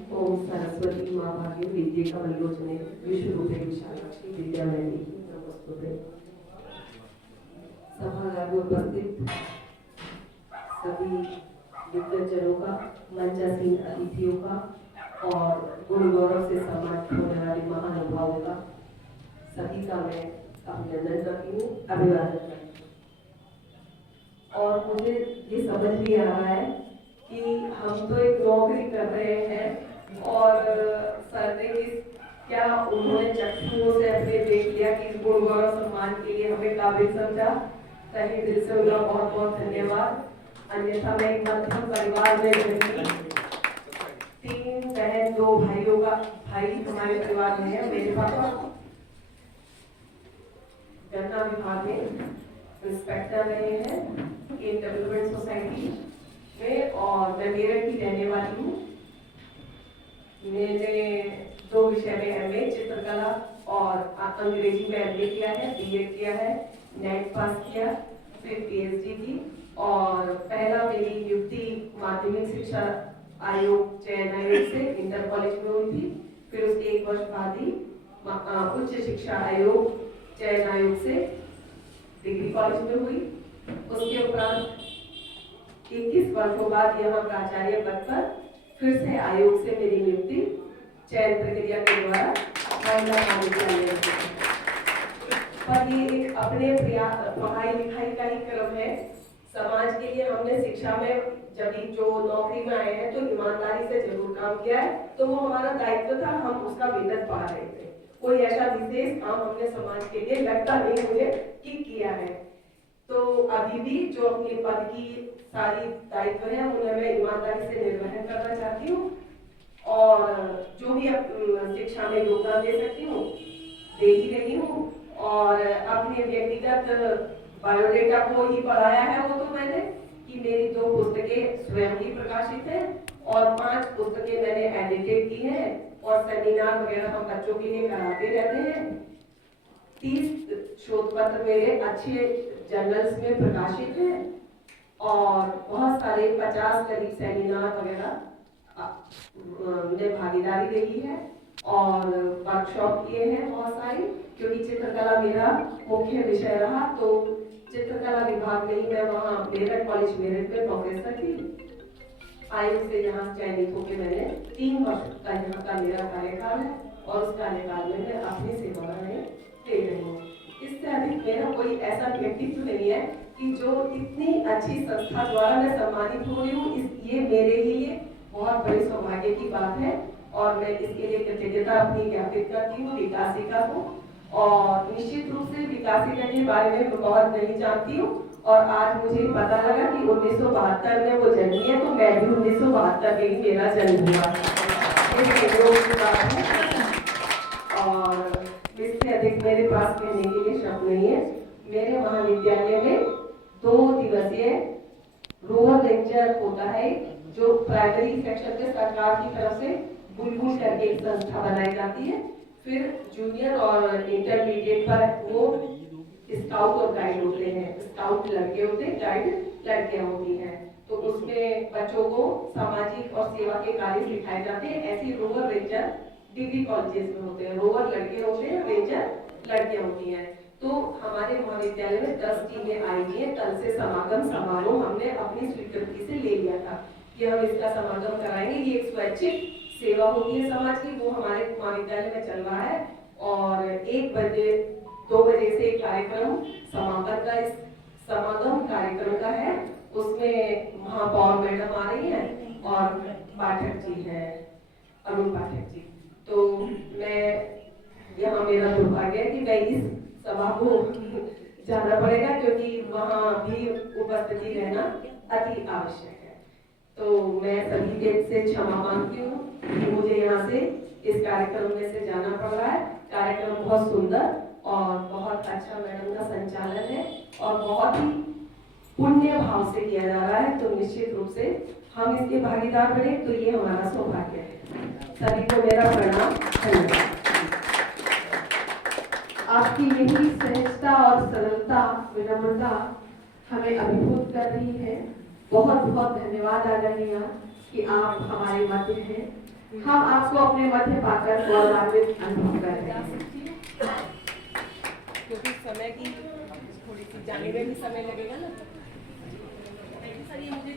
ओम सरस्वती माँ भाग्य विद्ये कमलोचने विश्वरूपे विशालाक्षी विद्यालयी नमस्तुते। सभागार में उपस्थित सभी दिग्गजनों का, मंचासीन अतिथियों का और गुरु गौरव से सम्मानित होने वाले महानुभावों का सभी का मैं अभिनंदन करती हूँ, अभिवादन करती हूँ। और मुझे ये समझ भी आ रहा है कि हम तो एक नौकरी कर रहे हैं और सर ने क्या उन्होंने चक्षुओं से अपने देख लिया कि इस गुण गौरव सम्मान के लिए हमें काबिल समझा। तहे दिल से उनका बहुत बहुत धन्यवाद। अन्यथा मैं एक मध्यम परिवार में रहती, 3 बहन 2 भाइयों का भाई हमारे परिवार में है। मेरे पापा गन्ना विभाग में इंस्पेक्टर रहे हैं इन डेवलपमेंट सोसाइटी में और मैं मेरठ की रहने वाली हूँ। मैंने 2 विषय में एमए चित्रकला और अंग्रेजी में एमए किया है, बीएड किया है, नेट पास किया, फिर पीएचडी की और पहला मेरी नियुक्ति माध्यमिक शिक्षा आयोग चयन आयोग से इंटर कॉलेज में हुई थी। फिर उसके 1 वर्ष बाद ही उच्च शिक्षा आयोग चयन आयोग से डिग्री कॉलेज में हुई। उसके उपरांत 21 वर्षों बाद यहाँ प्राचार्य पद पर फिर से आयोग से मेरी नियुक्ति चयन प्रक्रिया के द्वारा महिला महाविद्यालय पर ये एक अपने पढ़ाई लिखाई का ही क्रम है। समाज के लिए हमने शिक्षा में जब जो नौकरी में आए हैं तो ईमानदारी से जरूर काम किया है, तो वो हमारा दायित्व था, हम उसका वेतन पा रहे थे। कोई ऐसा विशेष काम हमने समाज के लिए लगता नहीं मुझे कि किया है। तो अभी भी जो अपने पद की सारी दायित्व है उन्हें मैं ईमानदारी से निर्वहन करना चाहती हूँ और जो भी शिक्षा में योगदान दे सकती हूँ दे ही रही हूँ। और अपने व्यक्तिगत बायोडेटा को ही पढ़ाया है वो तो मैंने कि मेरी 2 पुस्तकें स्वयं ही प्रकाशित हैं और 5 पुस्तकें मैंने एडिटेड की हैं और सेमिनार वगैरह हम बच्चों के लिए कराते रहते हैं। 30 शोध पत्र मेरे अच्छे जर्नल्स में प्रकाशित हैं और बहुत सारे 50 करीब सेमिनार वगैरह में भागीदारी रही है और वर्कशॉप किए हैं बहुत सारे, क्योंकि चित्रकला मेरा मुख्य विषय रहा। तो चित्रकला विभाग में ही मैं वहाँ मेरठ कॉलेज मेरठ में प्रोफेसर थी। आयोग से यहाँ चयनित होकर मैंने 3 वर्ष का यहाँ का मेरा कार्यकाल है और उस कार्यकाल में मैं अपनी सेवाएं दे रही हूँ। इससे अधिक मेरा कोई ऐसा व्यक्तित्व नहीं है कि जो इतनी अच्छी संस्था द्वारा मैं सम्मानित हो रही हूँ। ये मेरे लिए बहुत बड़ी सौभाग्य की बात है और मैं इसके लिए कृतज्ञता अपनी ज्ञापित करती हूँ विकासिका को। और निश्चित रूप से विकासिका के बारे में मैं बहुत नहीं जानती हूँ और आज मुझे पता लगा कि 1972 में वो जन्मी है, तो मैं भी 1972 में ही मेरा जन्म हुआ और इससे अधिक मेरे पास कहने के लिए शब्द नहीं है। मेरे महाविद्यालय में 2 दिवसीय रोवर लेक्चर होता है जो प्राइमरी सेक्शन में सरकार की तरफ से बुलबुल करके एक संस्था बनाई जाती है। फिर जूनियर और इंटरमीडिएट पर वो स्काउट और गाइड होते हैं। स्काउट लड़के होते हैं, गाइड लड़कियां होती हैं। तो उसमें बच्चों को सामाजिक और सेवा के कार्य सिखाए जाते हैं। ऐसी रोवर रेंजर डिग्री कॉलेजेस में होते हैं। रोवर लड़के होते हैं, रेंजर लड़कियां होती हैं। तो हमारे महाविद्यालय में 10 टीमें आई हुई हैं। कल से समागम समारोह हमने अपनी स्वीकृति से ले लिया था कि हम इसका समागम कराएंगे। ये एक स्वैच्छिक सेवा होती है समाज की, वो हमारे महाविद्यालय में चल रहा है और 1 बजे 2 बजे से कार्यक्रम समापन का इस समागम कार्यक्रम का है। उसमें महापौर मैडम आ रही है और पाठक जी है, अरुण पाठक जी। तो मैं यहाँ मेरा दुर्भाग्य है कि मैं इस सभा को जाना पड़ेगा क्योंकि वहाँ भी उपस्थिति रहना अति आवश्यक है। तो मैं सभी के से क्षमा मांगती हूँ कि मुझे यहाँ से इस कार्यक्रम में से जाना पड़ रहा है। कार्यक्रम बहुत सुंदर और बहुत अच्छा मैडम का संचालन है और बहुत ही पुण्य भाव से किया जा रहा है। तो निश्चित रूप से हम इसके भागीदार बने तो ये हमारा सौभाग्य है। सभी को मेरा प्रणाम, धन्यवाद। आपकी यही सहजता और सरलता, विनम्रता हमें अभिभूत कर रही है। बहुत बहुत धन्यवाद आदरणीय कि आप हमारे मध्य हैं। हम आपको अपने मध्य पाकर गौरवान्वित अनुभव कर रहे हैं। क्योंकि समय की थोड़ी सी जाने में भी समय लगेगा ना। सर ये मुझे